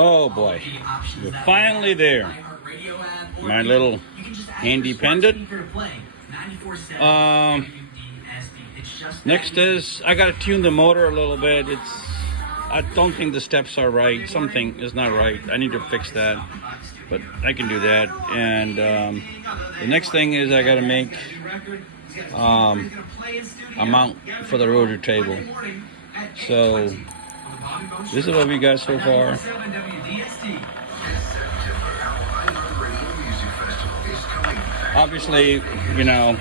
Oh boy, we're finally there. My little independent. Next is I gotta tune the motor a little bit. I don't think the steps are right. Something is not right. I need to fix that, but I can do that. And the next thing is I gotta make a mount for the rotary table. So this is what we got so far. Obviously, you know,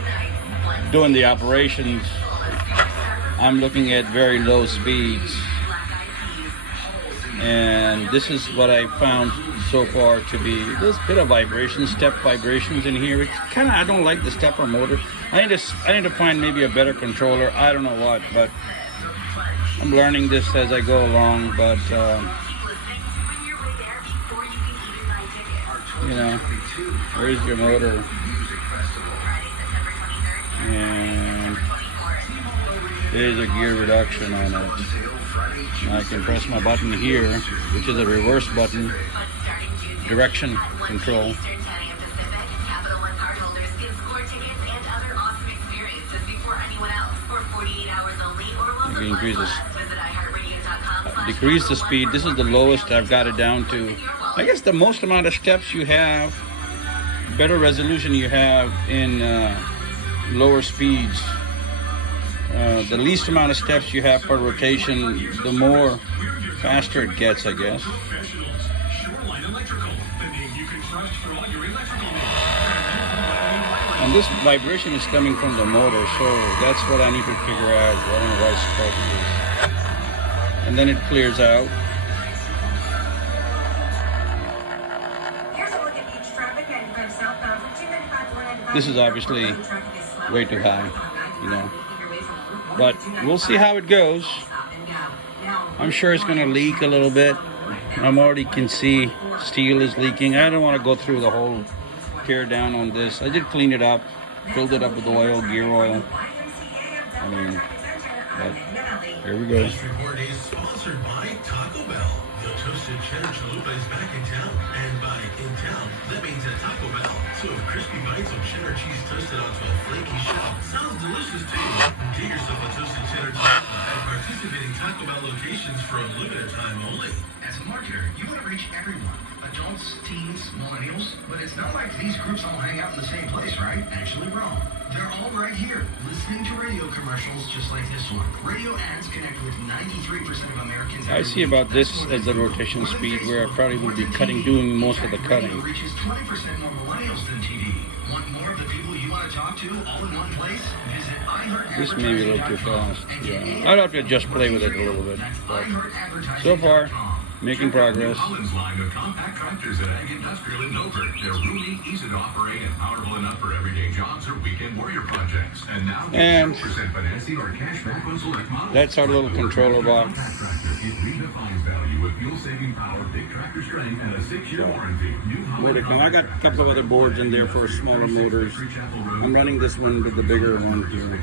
doing the operations, I'm looking at very low speeds. And this is what I found so far to be, there's a bit of vibrations, step vibrations in here. It's kind of, I don't like the stepper motor. I need to find maybe a better controller. I don't know what, but I'm learning this as I go along. But you know, there's your motor, and there's a gear reduction on it. I can press my button here, which is a reverse button, direction control. You can decrease the speed. This is the lowest I've got it down to. I guess the most amount of steps you have, better resolution you have in lower speeds. The least amount of steps you have per rotation, the more faster it gets, I guess. And this vibration is coming from the motor, so that's what I need to figure out. I don't know why it's causing this. And then it clears out. This is obviously way too high, you know. But we'll see how it goes. I'm sure it's going to leak a little bit. I already can see steel is leaking. I don't want to go through the whole tear down on this. I did clean it up, filled it up with oil, gear oil. I mean, but here we go. This report is sponsored by Taco Bell. The toasted cheddar chalupa is back in town. And by in town, that means at Taco Bell. So if crispy bites of cheddar cheese toasted onto a flaky shell sounds delicious to you, get yourself a toasted cheddar chalupa at participating Taco Bell locations for a limited time only. As a marketer, you want to reach everyone. Adults, teens, millennials. But it's not like these groups all hang out in the same place, right? Actually wrong. They're all right here, listening to radio commercials just like this one. Radio ads connect with 93% of Americans. I see about this as the rotation speed, where I probably will be doing most of the cutting. Radio reaches 20% more millennials than TV. Want more of the people you want to talk to all in one place? Visit iHeart. This may be a little too fast. Yeah, I'd have to just play with it a little bit. But so far, making progress. Collins line of compact tractors at Ag Industrial in Milford. They're roomy, easy to operate, and powerful enough for everyday jobs or weekend warrior projects. And now, and 0% financing or cash back on select models. That's our little controller box. Compact tractor. It redefines value with fuel-saving power, big tractor strength, and a 6-year warranty. More to come. I got a couple of other boards in there for smaller motors. I'm running this one with the bigger one here.